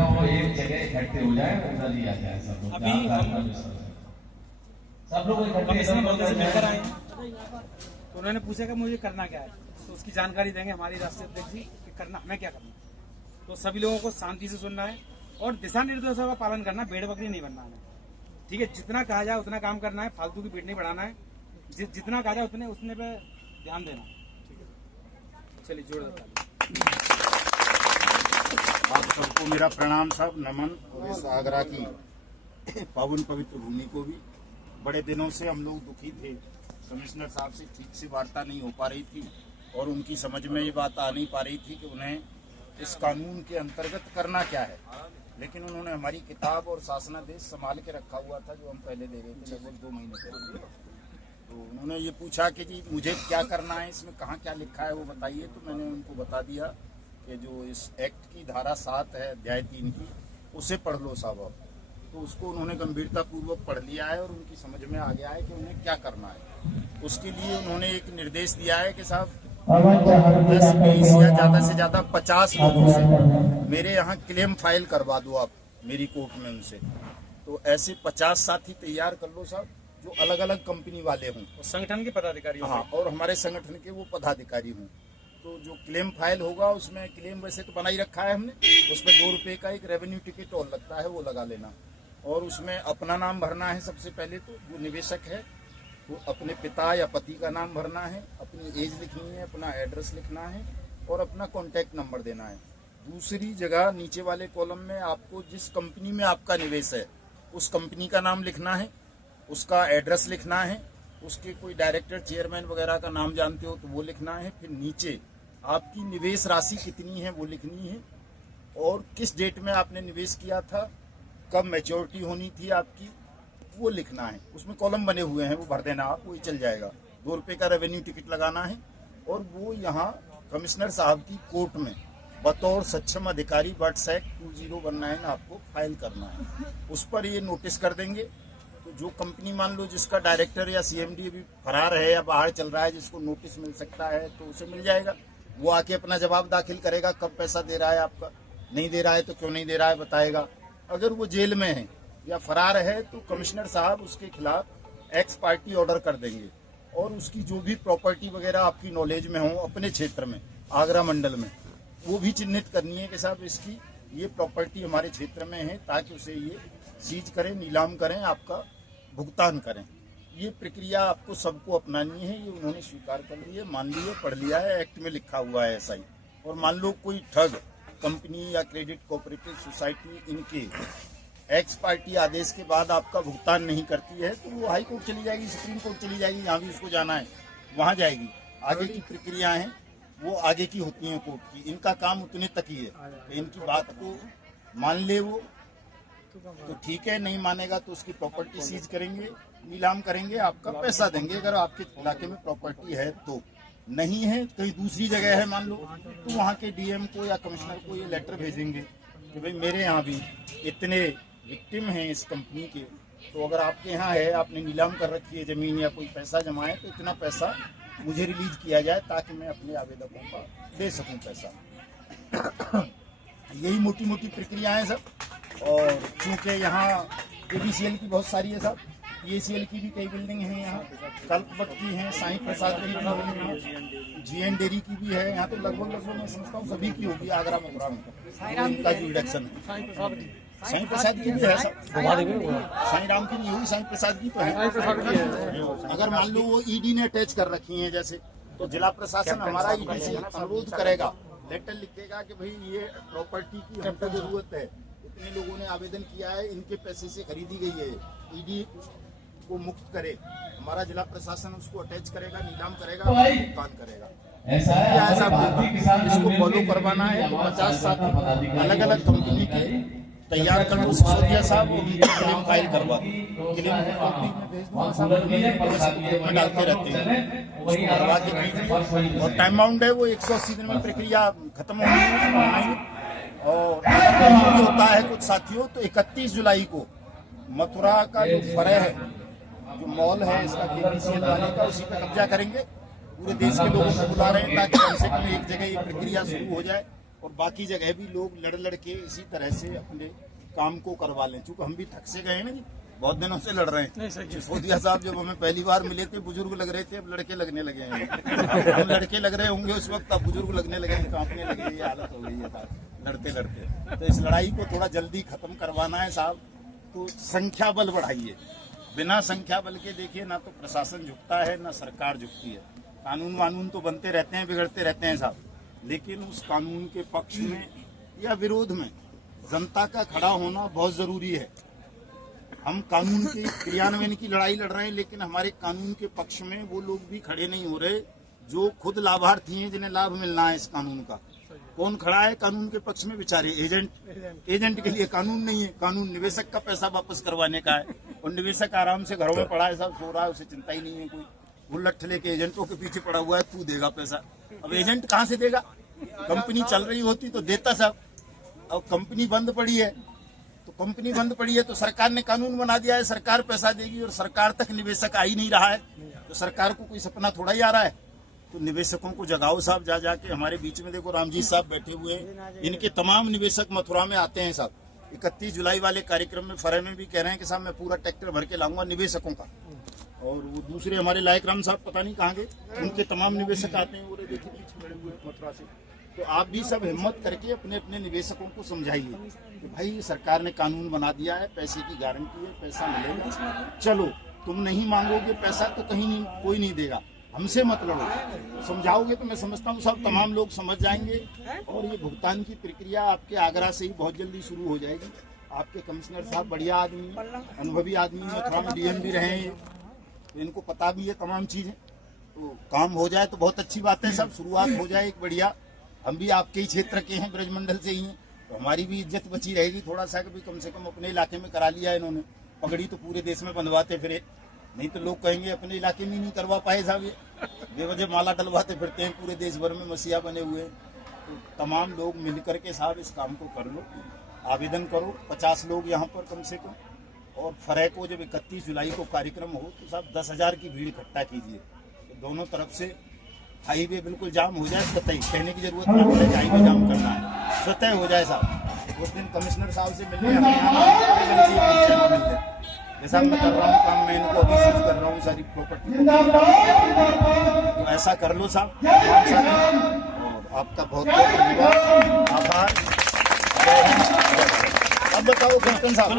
ना वो एक जगह इकट्ठे हो जाए, उधर ही आ जाए सब लोग। अभी सब लोग कमिश्नर महोदय से मिलकर आए हैं, तो उन्होंने पूछा कि मुझे करना क्या है, तो उसकी जानकारी देंगे हमारे राष्ट्रीय अध्यक्ष जी कि करना हमें क्या करना है। तो सभी लोगों को शांति से सुनना है और दिशा निर्देशों का पालन करना, भेड़ बकरी नहीं बनना है। ठीक है, जितना कहा जाए उतना काम करना है, फालतू की भीड़ नहीं बढ़ाना है, जितना कहा जाए उतने पे ध्यान देना। ठीक है, चलिए जोड़ आप सबको मेरा प्रणाम साहब, नमन। और इस आगरा की पावन पवित्र भूमि को भी बड़े दिनों से हम लोग दुखी थे, कमिश्नर साहब से ठीक से वार्ता नहीं हो पा रही थी और उनकी समझ में ये बात आ नहीं पा रही थी कि उन्हें इस कानून के अंतर्गत करना क्या है। लेकिन उन्होंने हमारी किताब और शासनादेश संभाल के रखा हुआ था जो हम पहले दे रहे थे लगभग 2 महीने पहले। तो उन्होंने ये पूछा कि जी मुझे क्या करना है, इसमें कहाँ क्या लिखा है वो बताइए। तो मैंने उनको बता दिया कि जो इस एक्ट की धारा 7 है अध्याय 3 की, उसे पढ़ लो साहब आप। तो उसको उन्होंने गंभीरता पूर्वक पढ़ लिया है और उनकी समझ में आ गया है कि उन्हें क्या करना है। उसके लिए उन्होंने एक निर्देश दिया है कि साहब 10, 20 या ज़्यादा से ज़्यादा 50 लोगों से मेरे यहाँ क्लेम फाइल करवा दो आप मेरी कोर्ट में उनसे। तो ऐसे 50 साथी तैयार कर लो साहब जो अलग अलग कंपनी वाले हों, संगठन के पदाधिकारी। हाँ, और हमारे संगठन के वो पदाधिकारी हों। तो जो क्लेम फाइल होगा उसमें क्लेम वैसे तो बना ही रखा है हमने, उसमें 2 रुपये का एक रेवेन्यू टिकट और लगता है, वो लगा लेना। और उसमें अपना नाम भरना है सबसे पहले, तो जो निवेशक है वो अपने पिता या पति का नाम भरना है, अपनी एज लिखनी है, अपना एड्रेस लिखना है और अपना कॉन्टैक्ट नंबर देना है। दूसरी जगह नीचे वाले कॉलम में आपको जिस कंपनी में आपका निवेश है उस कंपनी का नाम लिखना है, उसका एड्रेस लिखना है, उसके कोई डायरेक्टर चेयरमैन वगैरह का नाम जानते हो तो वो लिखना है। फिर नीचे आपकी निवेश राशि कितनी है वो लिखनी है और किस डेट में आपने निवेश किया था, कब मैच्योरिटी होनी थी आपकी, वो लिखना है। उसमें कॉलम बने हुए हैं, वो भर देना आप, वही चल जाएगा। 2 रुपये का रेवेन्यू टिकट लगाना है और वो यहाँ कमिश्नर साहब की कोर्ट में बतौर सक्षम अधिकारी बट्स एक्ट 2019 आपको फाइल करना है। उस पर ये नोटिस कर देंगे। तो जो कंपनी मान लो जिसका डायरेक्टर या सीएमडी अभी फरार है या बाहर चल रहा है, जिसको नोटिस मिल सकता है तो उसे मिल जाएगा। वो आके अपना जवाब दाखिल करेगा, कब पैसा दे रहा है आपका, नहीं दे रहा है तो क्यों नहीं दे रहा है बताएगा। अगर वो जेल में है या फरार है तो कमिश्नर साहब उसके खिलाफ एक्स पार्टी ऑर्डर कर देंगे और उसकी जो भी प्रॉपर्टी वगैरह आपकी नॉलेज में हो अपने क्षेत्र में, आगरा मंडल में, वो भी चिन्हित करनी है कि साहब इसकी ये प्रॉपर्टी हमारे क्षेत्र में है, ताकि उसे ये सीज करें, नीलाम करें, आपका भुगतान करें। ये प्रक्रिया आपको सबको अपनानी है। ये उन्होंने स्वीकार कर लिया, मान लिया, पढ़ लिया है, एक्ट में लिखा हुआ है ऐसा ही। और मान लो कोई ठग कंपनी या क्रेडिट कोऑपरेटिव सोसाइटी इनके एक्स पार्टी आदेश के बाद आपका भुगतान नहीं करती है तो वो हाई कोर्ट चली जाएगी, सुप्रीम कोर्ट चली जाएगी, जहाँ भी उसको जाना है वहाँ जाएगी। आगे की प्रक्रिया है वो आगे की होती हैं कोर्ट की। इनका काम उतने तक ही है, तो इनकी बात को मान ले वो तो ठीक है, नहीं मानेगा तो उसकी प्रॉपर्टी सीज करेंगे, नीलाम करेंगे, आपका पैसा देंगे अगर आपके इलाके में प्रॉपर्टी है तो। नहीं है कहीं दूसरी जगह है मान लो, तो वहाँ के डीएम को या कमिश्नर को ये लेटर भेजेंगे कि भाई मेरे यहाँ भी इतने विक्टिम हैं इस कंपनी के, तो अगर आपके यहाँ है, आपने नीलाम कर रखी है ज़मीन या कोई पैसा जमा है, तो इतना पैसा मुझे रिलीज किया जाए ताकि मैं अपने आवेदकों का दे सकूं पैसा। यही मोटी मोटी प्रक्रिया है सब। और चूँकि यहाँ एबीसीएल की बहुत सारी है सब, ईएसीएल की भी कई बिल्डिंग हैं यहाँ, कल्पवट की हैं, साईं प्रसाद की भी, जीएन डेयरी की भी है यहाँ। तो लगभग मैं समझता हूँ सभी की होगी आगरा मथुरा में इनका जो रिडक्शन है। साईं प्रसाद की भी है सब, साईं राम की नहीं हुई, साईं प्रसाद की तो है। अगर मान लो वो ईडी ने अटैच कर रखी है जैसे, तो जिला प्रशासन हमारा ईडी से अनुरोध करेगा, लेटर लिखेगा कि भाई ये प्रॉपर्टी की हमको जरूरत है, इतने लोगों ने आवेदन किया है, इनके पैसे से खरीदी गई है, ईडी को मुक्त करे। हमारा जिला प्रशासन उसको अटैच करेगा, नीलाम करेगा, भुगतान करेगा। ऐसा इसको फॉलो करवाना है तो 50 साथी अलग अलग कंपनी के तैयार कर दो। सिसोदिया साहब क्लेम फाइल करवा दो, क्लेम में डालते रहते हैं, उसको करवा के कीजिए। और टाइम बाउंड है वो 180 दिन में प्रक्रिया खत्म होगी। और ये होता है कुछ साथियों, तो 31 जुलाई को मथुरा का जो फरे है, जो मॉल है इसका केबीसीएल वाले का, उसी पे कब्जा करेंगे। पूरे देश के लोगों को बुला रहे हैं ताकि कम से कम एक जगह ये प्रक्रिया शुरू हो जाए और बाकी जगह भी लोग लड़ लड़ के इसी तरह से अपने काम को करवा लें। चूंकि हम भी थक से गए हैं ना जी, बहुत दिनों से लड़ रहे हैं। सिसोदिया साहब जब हमें पहली बार मिले थे बुजुर्ग लग रहे थे, अब लड़के लगने लगे हैं। हम लड़के लग रहे होंगे उस वक्त, अब बुजुर्ग लगने लगे हैं, कांपने लगे, ये हालत हो गई है साहब लड़ते लड़ते। तो इस लड़ाई को थोड़ा जल्दी खत्म करवाना है साहब, तो संख्या बल बढ़ाइए। बिना संख्या बल के देखिए ना तो प्रशासन झुकता है ना सरकार झुकती है। कानून वानून तो बनते रहते हैं, बिगड़ते रहते हैं साहब, लेकिन उस कानून के पक्ष में या विरोध में जनता का खड़ा होना बहुत जरूरी है। हम कानून के क्रियान्वयन की लड़ाई लड़ रहे हैं, लेकिन हमारे कानून के पक्ष में वो लोग भी खड़े नहीं हो रहे जो खुद लाभार्थी हैं, जिन्हें लाभ मिलना है इस कानून का। कौन खड़ा है कानून के पक्ष में? बेचारे एजेंट के लिए कानून नहीं है। कानून निवेशक का पैसा वापस करवाने का है, और निवेशक आराम से घरों में पड़ा है साहब, सो रहा है, उसे चिंता ही नहीं है कोई। वो लट्ठ लेके एजेंटों के पीछे पड़ा हुआ है, तू देगा पैसा। अब एजेंट कहाँ से देगा? कंपनी चल रही होती तो देता साहब। अब कंपनी बंद पड़ी है, तो कंपनी बंद पड़ी है तो सरकार ने कानून बना दिया है, सरकार पैसा देगी, और सरकार तक निवेशक आ ही नहीं रहा है, तो सरकार को कोई सपना थोड़ा ही आ रहा है। तो निवेशकों को जगाओ साहब, जा जाके। हमारे बीच में देखो रामजी साहब बैठे हुए हैं, इनके तमाम निवेशक मथुरा में आते हैं साहब। 31 जुलाई वाले कार्यक्रम में फरे में भी कह रहे हैं कि साहब मैं पूरा ट्रैक्टर भर के लाऊंगा निवेशकों का। और वो दूसरे हमारे लायक राम साहब पता नहीं कहाँ गए, उनके तमाम निवेशक आते हैं, वो देखिए पीछे खड़े हुए मथुरा से। तो आप भी सब हिम्मत करके अपने अपने निवेशकों को समझाइए कि भाई सरकार ने कानून बना दिया है, पैसे की गारंटी है, पैसा मिलेगा। चलो तुम नहीं मांगोगे पैसा तो कहीं नहीं, कोई नहीं देगा, हमसे मत लड़ो। समझाओगे तो मैं समझता हूँ सब तमाम लोग समझ जाएंगे, और ये भुगतान की प्रक्रिया आपके आगरा से ही बहुत जल्दी शुरू हो जाएगी। आपके कमिश्नर साहब बढ़िया आदमी, अनुभवी आदमी, मथुरा में डीएम भी रहे हैं, तो इनको पता भी है तमाम चीजें। तो काम हो जाए तो बहुत अच्छी बात है सब, शुरुआत हो जाए एक बढ़िया। हम भी आपके ही क्षेत्र के हैं, ब्रजमंडल से ही हैं, तो हमारी भी इज्जत बची रहेगी थोड़ा सा, कि कम से कम अपने इलाके में करा लिया इन्होंने। पगड़ी तो पूरे देश में बंधवाते फिरे, नहीं तो लोग कहेंगे अपने इलाके में नहीं करवा पाए साहब, ये बेवजह माला डलवाते फिरते हैं, पूरे देश भर में मसीहा बने हुए हैं। तो तमाम लोग मिलकर के साहब इस काम को कर लो, आवेदन करो। 50 लोग यहाँ पर कम से कम, और फरह को जब 31 जुलाई को कार्यक्रम हो तो साहब 10,000 की भीड़ इकट्ठा कीजिए। तो दोनों तरफ से हाईवे बिल्कुल जाम हो जाए, स्वतः ही कहने की जरूरत नहीं है, हाईवे जाम करना है, स्वतः हो जाए साहब। उस दिन कमिश्नर साहब से मिलने जैसा मैं कर रहा हूँ काम, मैं इनको अभी सीज कर रहा हूँ सारी प्रॉपर्टी, तो ऐसा कर लो साहब। और आपका बहुत बहुत धन्यवाद, आभार। अब बताओ कैप्टन साहब।